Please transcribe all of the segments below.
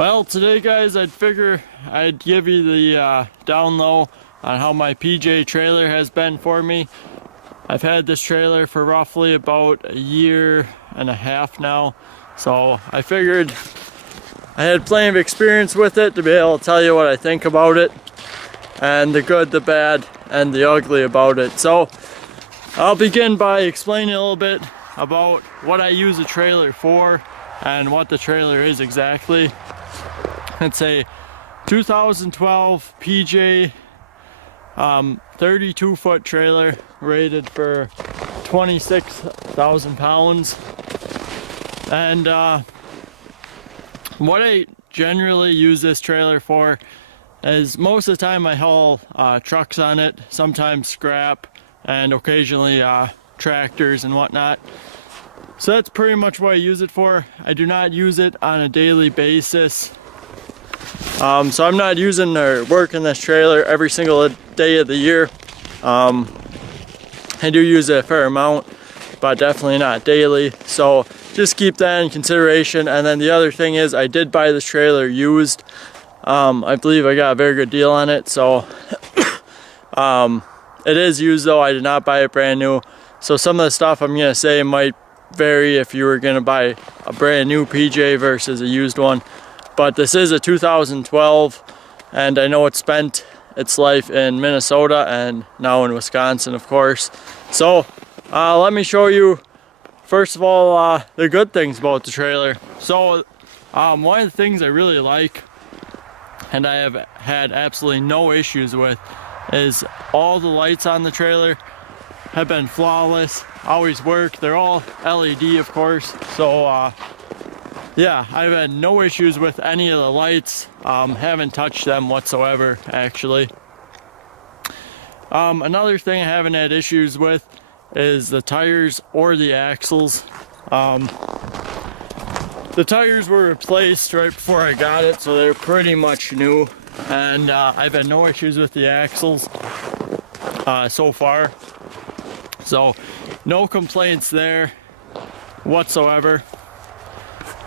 Well, today guys, I'd figure I'd give you the down low on how my PJ trailer has been for me. I've had this trailer for roughly about a year and a half now, so I figured I had plenty of experience with it to be able to tell you what I think about it, and the good, the bad, and the ugly about it. So I'll begin by explaining a little bit about what I use the trailer for and what the trailer is exactly. It's a 2012 PJ 32-foot trailer rated for 26,000 pounds. And what I generally use this trailer for is most of the time I haul trucks on it, sometimes scrap, and occasionally tractors and whatnot. So that's pretty much what I use it for. I do not use it on a daily basis. So I'm not using or working this trailer every single day of the year. I do use it a fair amount, but definitely not daily. So just keep that in consideration. And then the other thing is I did buy this trailer used. I believe I got a very good deal on it. So it is used though. I did not buy it brand new. So some of the stuff I'm going to say might vary if you were going to buy a brand new PJ versus a used one. But this is a 2012, and I know it spent its life in Minnesota and now in Wisconsin, of course. So let me show you, first of all, the good things about the trailer. So one of the things I really like, and I have had absolutely no issues with, is all the lights on the trailer have been flawless, always work. They're all LED, of course. So yeah, I've had no issues with any of the lights. Haven't touched them whatsoever, actually. Another thing I haven't had issues with is the tires or the axles. The tires were replaced right before I got it, so they're pretty much new. And I've had no issues with the axles so far. So no complaints there whatsoever.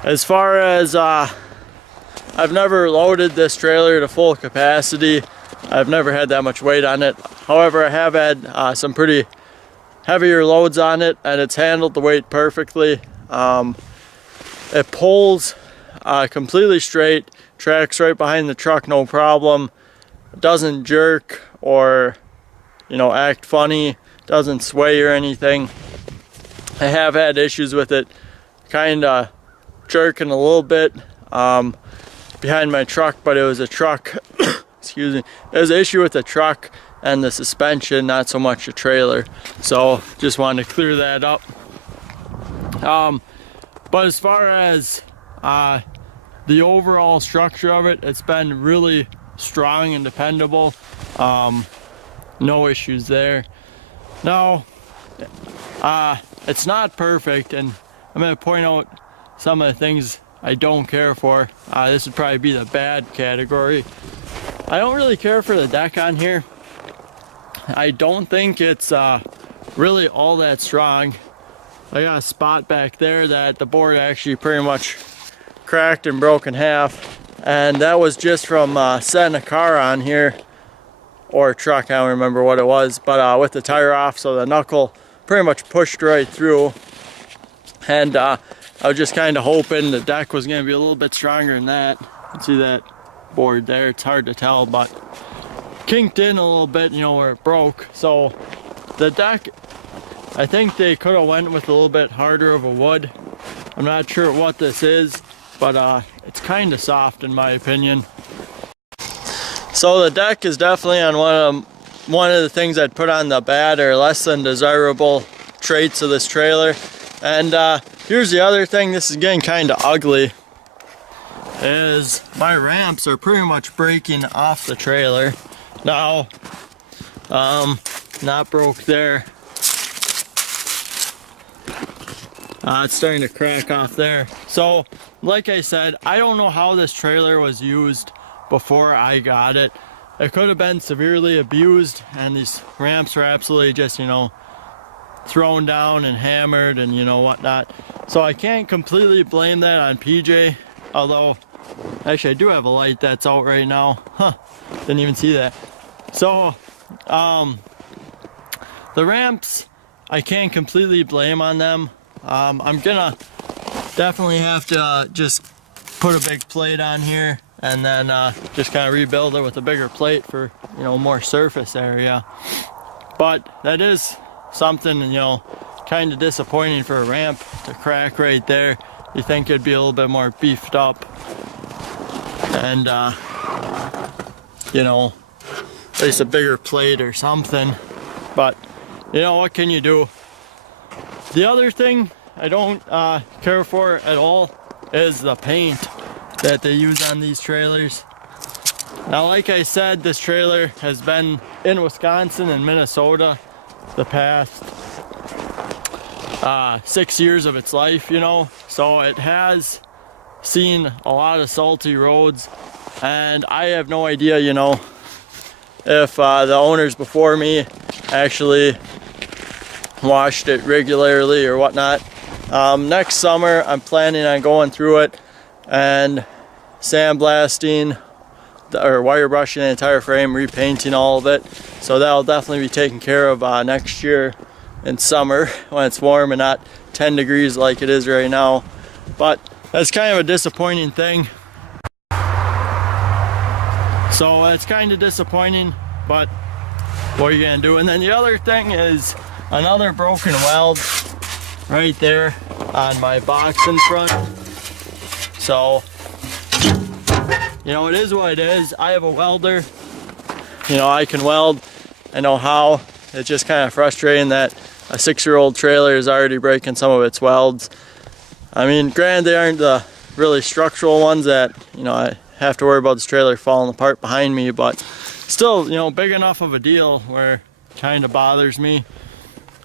As far as I've never loaded this trailer to full capacity. I've never had that much weight on it. However, I have had some pretty heavier loads on it, and it's handled the weight perfectly. It pulls completely straight, tracks right behind the truck, no problem. It doesn't jerk or, you know, act funny, doesn't sway or anything. I have had issues with it kind of jerking a little bit behind my truck, but it was a truck excuse me, there's an issue with the truck and the suspension, not so much the trailer. So just wanted to clear that up. But as far as the overall structure of it, it's been really strong and dependable. No issues there. Now it's not perfect, and I'm going to point out some of the things I don't care for. This would probably be the bad category. I don't really care for the deck on here. I don't think it's really all that strong. I got a spot back there that the board actually pretty much cracked and broke in half, and that was just from setting a car on here, or a truck, I don't remember what it was, but with the tire off, so the knuckle pretty much pushed right through. And I was just kind of hoping the deck was going to be a little bit stronger than that. You can see that board there, it's hard to tell, but kinked in a little bit, you know, where it broke. So the deck, I think they could have went with a little bit harder of a wood. I'm not sure what this is, but it's kind of soft in my opinion. So the deck is definitely on one of the things I'd put on the bad or less than desirable traits of this trailer. And here's the other thing, this is getting kind of ugly, is my ramps are pretty much breaking off the trailer. Now, not broke there. It's starting to crack off there. So, like I said, I don't know how this trailer was used before I got it. It could have been severely abused, and these ramps are absolutely just, you know, thrown down and hammered and, you know, whatnot. So I can't completely blame that on PJ, although Actually, I do have a light that's out right now. Huh, didn't even see that. So, the ramps, I can't completely blame on them. I'm gonna definitely have to just put a big plate on here and then just kind of rebuild it with a bigger plate for, you know, more surface area. But that is something, you know, kind of disappointing for a ramp to crack right there. You think it'd be a little bit more beefed up and you know, at least a bigger plate or something. But you know, what can you do? The other thing I don't care for at all is the paint that they use on these trailers. Now, like I said, this trailer has been in Wisconsin and Minnesota the past 6 years of its life, you know, so it has seen a lot of salty roads, and I have no idea, you know, if the owners before me actually washed it regularly or whatnot. Next summer I'm planning on going through it and sandblasting or wire brushing the entire frame, repainting all of it, so that'll definitely be taken care of next year in summer when it's warm and not 10 degrees like it is right now. But that's kind of a disappointing thing. So it's kind of disappointing, but what are you gonna do? And then the other thing is another broken weld right there on my box in front. So, you know, it is what it is. I have a welder, you know, I can weld, I know how. It's just kind of frustrating that a 6-year-old trailer is already breaking some of its welds. I mean, granted, they aren't the really structural ones that, you know, I have to worry about this trailer falling apart behind me, but still, you know, big enough of a deal where it kind of bothers me.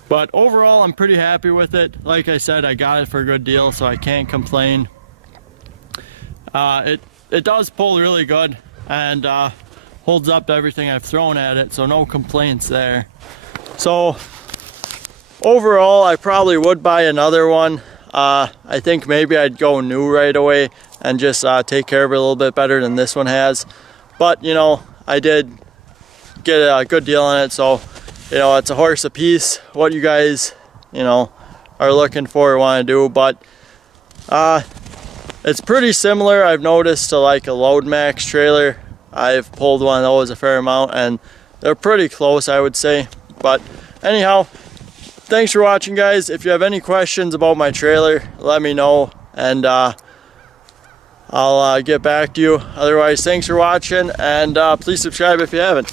But overall, I'm pretty happy with it. Like I said, I got it for a good deal, so I can't complain. It does pull really good and holds up to everything I've thrown at it, so no complaints there. So overall, I probably would buy another one. I think maybe I'd go new right away and just take care of it a little bit better than this one has. But, you know, I did get a good deal on it, so, you know, it's a horse a piece what you guys, you know, are looking for or want to do. But it's pretty similar, I've noticed, to like a Load Max trailer. I've pulled one of those a fair amount and they're pretty close, I would say. But anyhow, thanks for watching, guys. If you have any questions about my trailer, let me know and I'll get back to you. Otherwise, thanks for watching, and please subscribe if you haven't.